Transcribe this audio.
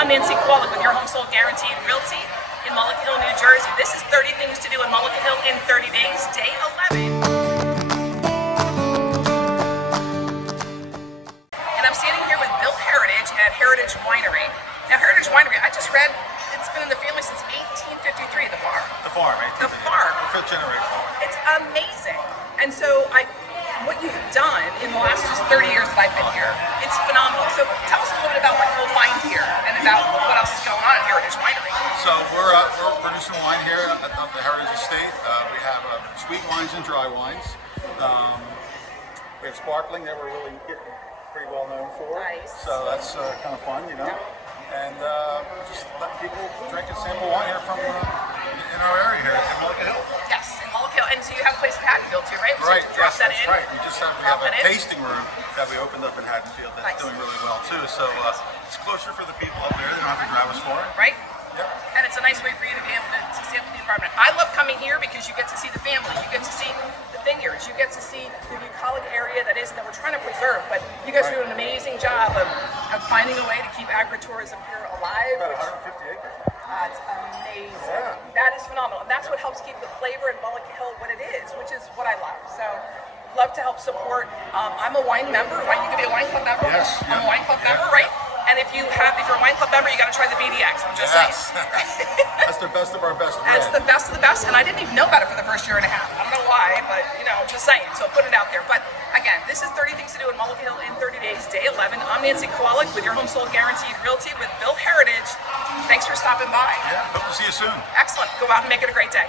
I'm Nancy Kowalik with your Home Sold Guaranteed Realty in Mullica Hill, New Jersey. This is 30 Things to Do in Mullica Hill in 30 Days, Day 11. And I'm standing here with Bill Heritage at Heritage Winery. Now, Heritage Winery, I just read, it's been in the family since 1853, the farm. The farm, The farm. The fifth generation. It's amazing. And so what you have done in the last just 30 years that I've been here, it's phenomenal. So tell us a little bit about what you'll find here and about what else is going on at Heritage Winery. So we're producing wine here at the Heritage Estate. We have sweet wines and dry wines. We have sparkling that we're really getting pretty well known for. Nice. So that's kind of fun, you know. And just let people drink and sample wine here from in our area here in Mullica Hill. Yes, in Mullica Hill. And so you have a place in Haddonfield too, right? Right, Drop yes, that that's in. right. We have a tasting room that we opened up in Haddonfield that's doing really well too. So it's closer for the people up there. They don't have to drive us far. Right? Yep. And it's a nice way for you to be able to sample the environment. I love coming here because you get to see the family, you get to see the vineyards, you get to see the bucolic area that we're trying to preserve. But you guys do an amazing job of finding a way to keep agritourism here alive. About 150 acres. That's amazing. Yeah. That is phenomenal. And that's what helps keep the flavor in Mullica Hill what it is, which is what I love. So, love to help support. I'm a wine member, right? You can be a wine club member. Yes. I'm a wine club member, right? And if you're a wine club member, you got to try the BDX. I'm just saying. That's the best of our best. That's the best of the best, and I didn't even know about it for the first year and a half. I don't know why, but just saying. So put it out there. But again, this is 30 Things to Do in Mullica Hill in 30 Days, Day 11. I'm Nancy Kowalik with your Home Sold Guaranteed Realty with Bill Heritage. Thanks for stopping by. Yeah, hope to see you soon. Excellent. Go out and make it a great day.